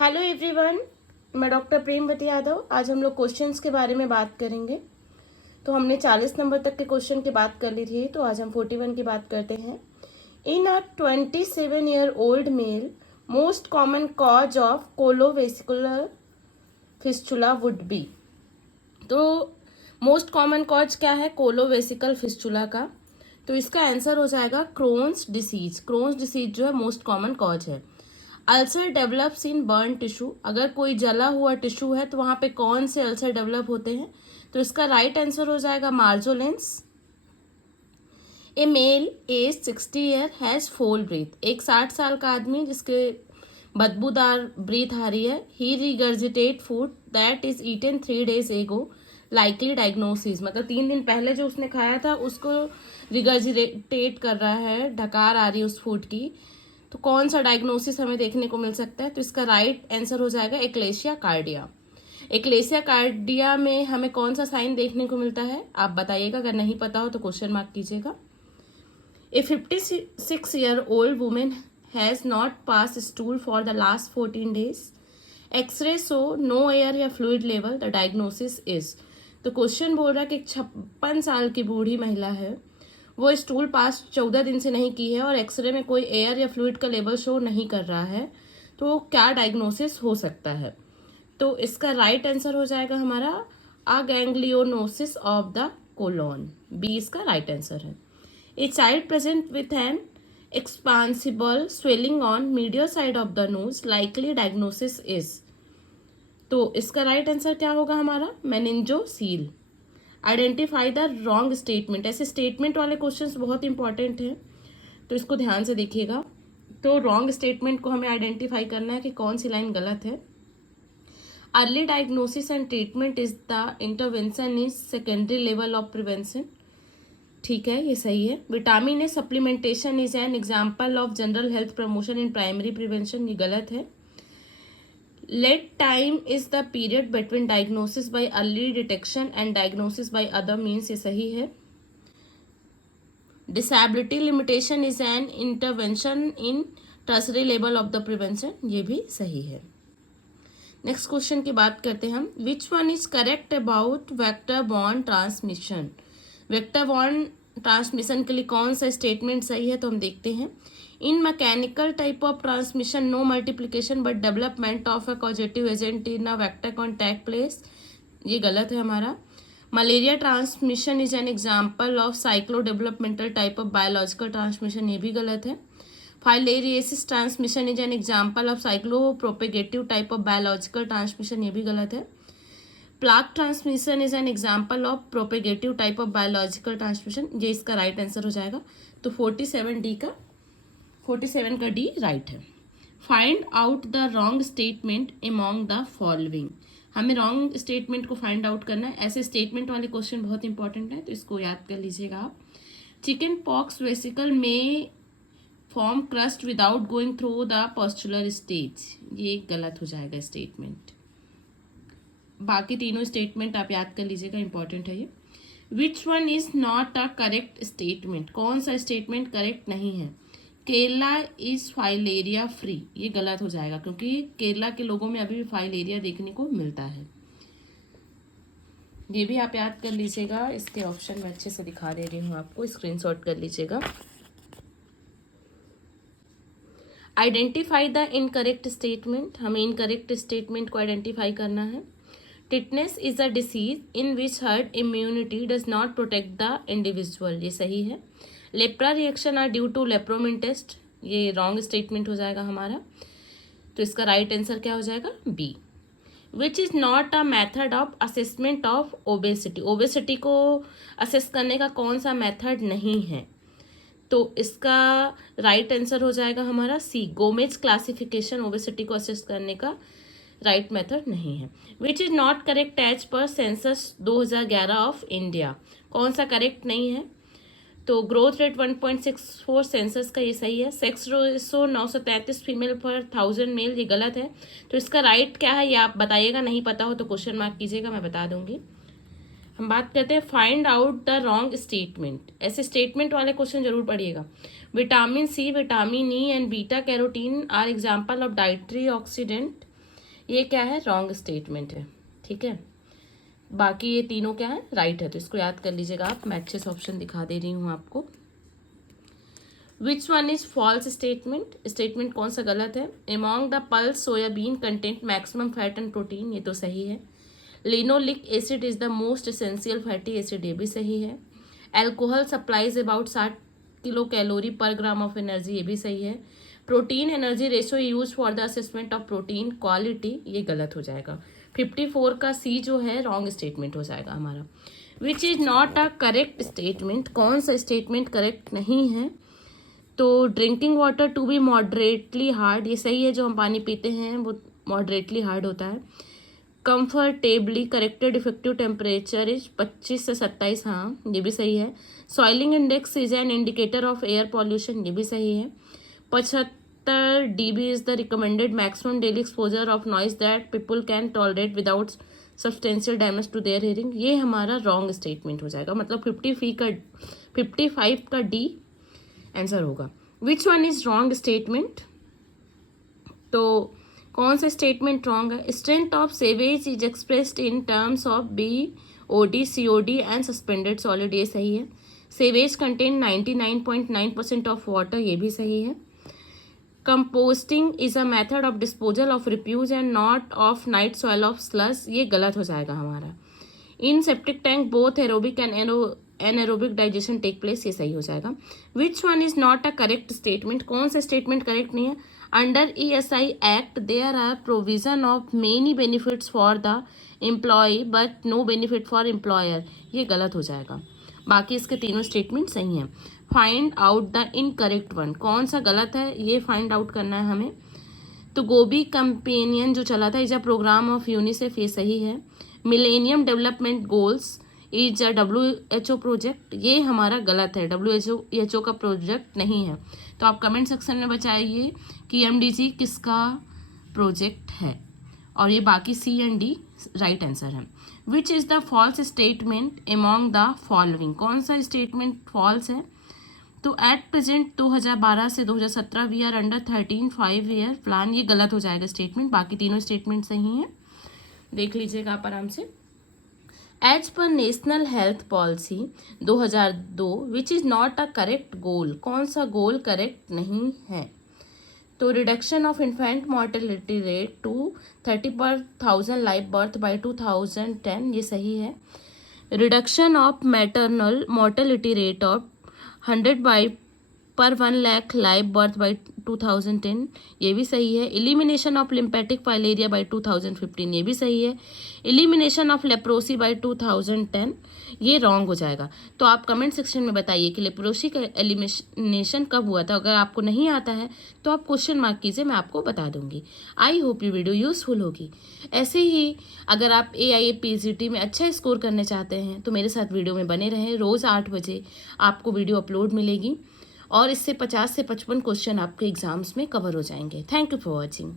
Hello everyone, मैं doctor Premvati Yadav. आज हम लोग क्वेश्चंस के बारे में बात करेंगे। तो हमने 40 नंबर तक के क्वेश्चन की बात कर ली थी, तो आज हम 41 की बात करते हैं। In a 27-year-old male, most common cause of colovesicular fistula would be. तो मोस्ट कॉमन कॉज क्या है कोलोवेसिकल फिस्चुला का? तो इसका आंसर हो जाएगा क्रोन्स डिसीज। क्रोन्स डिसीज जो है मोस्ट कॉमन कॉज है। Ulcer develops in burn tissue, अगर कोई जला हुआ टिश्यू है तो वहां पे कौन से अल्सर डेवलप होते हैं? तो इसका राइट आंसर हो जाएगा मार्जोलेंस। ए मेल एज 60 ईयर हैज फोल ब्रीथ, एक 60 साल का आदमी जिसके बदबूदार ब्रीथ आ रही है। He regurgitate food that is eaten 3 days ago, likely diagnosis, मतलब 3 दिन पहले जो उसने खाया था उसको रिगर्जिटेट कर रहा है, ढकार आ रही है उस फूड की। तो कौन सा डायग्नोसिस हमें देखने को मिल सकता है? तो इसका राइट आंसर हो जाएगा एक्लेशिया कार्डिया। एक्लेशिया कार्डिया में हमें कौन सा साइन देखने को मिलता है आप बताइएगा, अगर नहीं पता हो तो क्वेश्चन मार्क कीजिएगा। ए 56-year-old woman has not passed stool for the last 14 days. X ray show no air या fluid level, the diagnosis is. तो क्वेश्चन बोल रहा है कि 56 साल की बूढ़ी महिला है, वो स्टूल पास 14 दिन से नहीं की है और एक्सरे में कोई एयर या फ्लूइड का लेवल शो नहीं कर रहा है, तो क्या डायग्नोसिस हो सकता है? तो इसका राइट आंसर हो जाएगा हमारा aganglionosis of the colon, B इसका राइट आंसर है। A child present with an expansible swelling on medial side of the nose, likely diagnosis is. तो इसका राइट आंसर क्या होगा हमारा? Meningocele. Identify the wrong statement, ऐसे स्टेटमेंट वाले questions बहुत इंपॉर्टेंट हैं, तो इसको ध्यान से देखिएगा। तो रॉन्ग स्टेटमेंट को हमें आइडेंटिफाई करना है कि कौन सी लाइन गलत है। Early diagnosis and treatment is the intervention is secondary level of prevention, ठीक है, ये सही है। Vitamin A supplementation is an example of general health promotion in primary prevention, ये गलत है। Lead time is the period between diagnosis by early detection and diagnosis by other means, ये सही है। Disability limitation is an intervention in tertiary level of the prevention, ये भी सही है। नेक्स्ट क्वेश्चन की बात करते हैं हम। विच one is correct about vector borne transmission? Vector borne transmission के लिए कौन सा स्टेटमेंट सही है? तो हम देखते हैं। In mechanical type of transmission no multiplication but development of a causative agent in a vector contact place, ये गलत है हमारा। Malaria transmission is an example of cyclo developmental type of biological transmission, ये भी गलत है। Filariasis transmission is an example of cyclo propagative type of biological transmission, ये भी गलत है। Plague transmission is an example of propagative type of biological transmission, ये इसका राइट आंसर हो जाएगा। तो 47 का डी राइट है। Find out the wrong statement among the following, हमें रॉन्ग स्टेटमेंट को फाइंड आउट करना है। ऐसे स्टेटमेंट वाले क्वेश्चन बहुत इंपॉर्टेंट है, तो इसको याद कर लीजिएगा आप। चिकन पॉक्स वेसिकल में form crust without going through the pustular stage, ये गलत हो जाएगा स्टेटमेंट। बाकी तीनों स्टेटमेंट आप याद कर लीजिएगा, इंपॉर्टेंट है ये। विच one is not a correct statement, कौन सा स्टेटमेंट करेक्ट नहीं है? केरला इज फाइलेरिया फ्री, ये गलत हो जाएगा क्योंकि केरला के लोगों में अभी भी फाइलेरिया देखने को मिलता है, ये भी आप याद कर लीजिएगा। इसके ऑप्शन में अच्छे से दिखा दे रही हूँ आपको, स्क्रीनशॉट कर लीजिएगा। आइडेंटिफाई द इनकरेक्ट स्टेटमेंट, हमें इनकरेक्ट स्टेटमेंट को आइडेंटिफाई करना है। Tetanus is a disease in which herd immunity does not protect the individual, ये सही है। Lepra reaction are due to lepromin test, ये रॉन्ग स्टेटमेंट हो जाएगा हमारा। तो इसका राइट आंसर क्या हो जाएगा? B. Which is not a method of assessment of obesity, obesity को असेस करने का कौन सा मेथड नहीं है? तो इसका राइट आंसर हो जाएगा हमारा सी, गोमेज क्लासिफिकेशन ओबेसिटी को असेस करने का राइट मेथड नहीं है। Which is not correct as per census 2011 of India, कौन सा करेक्ट नहीं है? तो ग्रोथ रेट 1.64 सेंसस का, ये सही है। सेक्स रेशो 933 फीमेल पर 1000 मेल, ये गलत है। तो इसका राइट क्या है ये आप बताइएगा, नहीं पता हो तो क्वेश्चन मार्क कीजिएगा, मैं बता दूंगी। हम बात करते हैं find out the wrong statement, ऐसे स्टेटमेंट वाले क्वेश्चन जरूर पढ़िएगा। Vitamin C, vitamin E and beta carotene are example of dietary oxidant ये क्या है, रॉन्ग स्टेटमेंट है, ठीक है। बाकी ये तीनों क्या है, राइट है, तो इसको याद कर लीजिएगा आप। मैं अच्छे से ऑप्शन दिखा दे रही हूँ आपको। Which one is false statement, statement कौन सा गलत है। Among the pulse soybean content maximum fat and protein, ये तो सही है। Linoleic acid is the most essential fatty acid, ये भी सही है। Alcohol supplies about 60 kilo calorie per gram of energy, ये भी सही है। Protein energy ratio use for the assessment of protein quality, ये गलत हो जाएगा। 54 का सी जो है रॉन्ग स्टेटमेंट हो जाएगा हमारा। Which is not a correct statement, कौन सा स्टेटमेंट करेक्ट नहीं है। तो drinking water to be moderately hard, ये सही है, जो हम पानी पीते हैं वो मॉडरेटली हार्ड होता है। Comfortably corrected effective temperature is 25 से 27, हाँ ये भी सही है। Soiling index is an indicator of air pollution, ये भी सही है। 75 dB is the recommended maximum daily exposure of noise that people can tolerate without substantial damage to their hearing, ये हमारा रॉन्ग स्टेटमेंट हो जाएगा। मतलब 55 का डी आंसर होगा। Which one is wrong statement, तो कौन सा स्टेटमेंट रॉन्ग है। Strength of sewage is expressed in terms of BOD COD and suspended solid, ये सही है। सेवेज कंटेन 99.9% ऑफ वाटर, ये भी सही है। Composting is a method of disposal of refuse and not of night soil of sullage, ये गलत हो जाएगा हमारा। In septic tank both aerobic and anaerobic digestion take place, ये सही हो जाएगा। Which one is not a correct statement, कौन सा स्टेटमेंट करेक्ट नहीं है। Under ESI act there are provision of many benefits for the employee but no benefit for employer, ये गलत हो जाएगा। बाकी इसके तीनों स्टेटमेंट सही हैं। Find out the incorrect one, कौन सा गलत है ये फाइंड आउट करना है हमें। तो गोभी कंपेनियन जो चला था is a program of UNICEF, ये सही है। Millennium development goals is a WHO project, ये हमारा गलत है, WHO का प्रोजेक्ट नहीं है। तो आप कमेंट सेक्शन में बताइए कि MDG किसका प्रोजेक्ट है, और ये बाकी C and D right answer है। Which is the false statement among the following, कौन सा स्टेटमेंट फॉल्स है। तो एट प्रेजेंट 2012 से 2017 we are under 13 5 year plan, ये गलत हो जाएगा स्टेटमेंट। बाकी तीनों स्टेटमेंट सही हैं, देख लीजिएगा आप आराम से। As per national health policy 2002 which is not a correct goal, कौन सा गोल करेक्ट नहीं है। तो reduction of infant mortality rate to 30 per 1000 live birth bye 2010, ये सही है। Reduction of maternal mortality rate of 100 पर 1 लाख लाइव बर्थ बाय 2010, ये भी सही है। Elimination of lymphatic filaria by 2015, ये भी सही है। एलिमिनेशन ऑफ लेप्रोसी बाय 2010, ये रॉन्ग हो जाएगा। तो आप कमेंट सेक्शन में बताइए कि लेप्रोसी का एलिमिनेशन कब हुआ था। अगर आपको नहीं आता है तो आप क्वेश्चन मार्क कीजिए, मैं आपको बता दूंगी। आई होप ये वीडियो यूजफुल होगी। ऐसे ही अगर आप AIA PGT में अच्छा स्कोर करने चाहते हैं तो मेरे साथ वीडियो में बने रहें। रोज़ 8 बजे आपको वीडियो अपलोड मिलेगी और इससे 50 से 55 क्वेश्चन आपके एग्जाम्स में कवर हो जाएंगे। Thank you for watching.